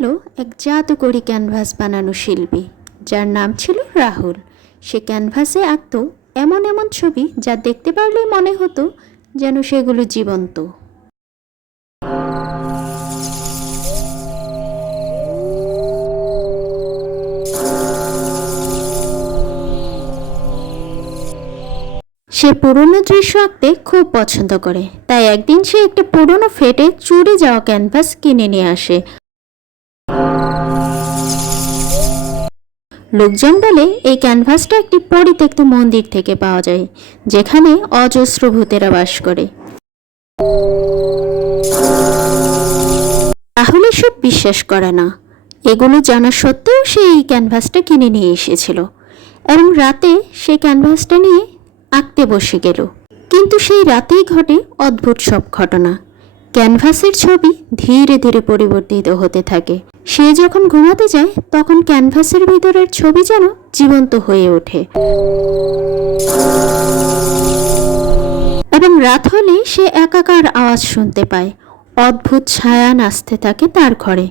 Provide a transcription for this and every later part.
ছিল এক জাদুকরী ক্যানভাস বানানো শিল্পী, যার নাম ছিল রাহুল। সে ক্যানভাসে আঁকত এমন এমন ছবি যা দেখতে পারলেই মনে হতো যেন সেগুলো জীবন্ত। সে পুরনো দৃশ্য আঁকতে খুব পছন্দ করে, তাই একদিন সে একটা পুরনো ফেটে চুরে যাওয়া ক্যানভাস কিনে নিয়ে আসে। লোকজন বলে এই ক্যানভাসটা একটি পরিত্যক্ত মন্দির থেকে পাওয়া যায়, যেখানে অজস্র ভূতেরা বাস করে। রাহুল এসব বিশ্বাস করে না। এগুলো জানা সত্ত্বেও সে এই ক্যানভাসটা কিনে নিয়ে এসেছিল এবং রাতে সে ক্যানভাসটা নিয়ে আঁকতে বসে গেল। কিন্তু সেই রাতেই ঘটে অদ্ভুত সব ঘটনা। ক্যানভাসের ছবি ধীরে ধীরে পরিবর্তিত হতে থাকে। সে যখন ঘুমাতে যায় তখন ক্যানভাসের ভিতরের ছবি যেন জীবন্ত হয়ে ওঠে এবং রাত হলে সে একাকার আওয়াজ শুনতে পায়। অদ্ভুত ছায়া নাচতে থাকে তার ঘরে।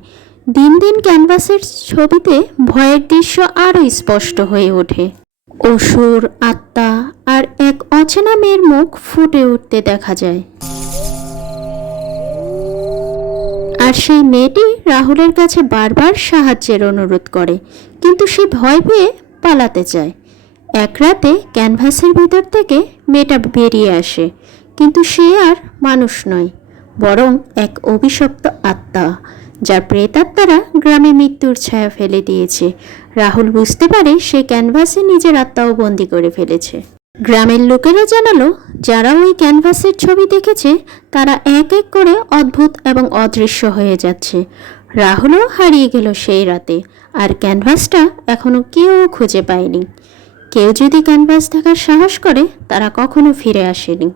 দিন দিন ক্যানভাসের ছবিতে ভয়ের দৃশ্য আরও স্পষ্ট হয়ে ওঠে। অসুর, আত্মা আর এক অচেনা মেয়ের মুখ ফুটে উঠতে দেখা যায়। আর সেই মেয়েটি রাহুলের কাছে বারবার সাহায্যের অনুরোধ করে, কিন্তু সে ভয় পেয়ে পালাতে চায়। এক রাতে ক্যানভাসের ভিতর থেকে মেয়েটা বেরিয়ে আসে, কিন্তু সে আর মানুষ নয়, বরং এক অভিশপ্ত আত্মা, যার প্রেতাত্মারা গ্রামে মৃত্যুর ছায়া ফেলে দিয়েছে। রাহুল বুঝতে পারে সে ক্যানভাসে নিজের আত্মাও বন্দি করে ফেলেছে। গ্রামের লোকেরা জানালো, যারা ওই ক্যানভাসের ছবি দেখেছে তারা এক এক করে অদ্ভুত এবং অদৃশ্য হয়ে যাচ্ছে। রাহুলও হারিয়ে গেল সেই রাতে, আর ক্যানভাসটা এখনো কেউ খুঁজে পায়নি। কেউ যদি ক্যানভাস দেখার সাহস করে তারা কখনো ফিরে আসেনি।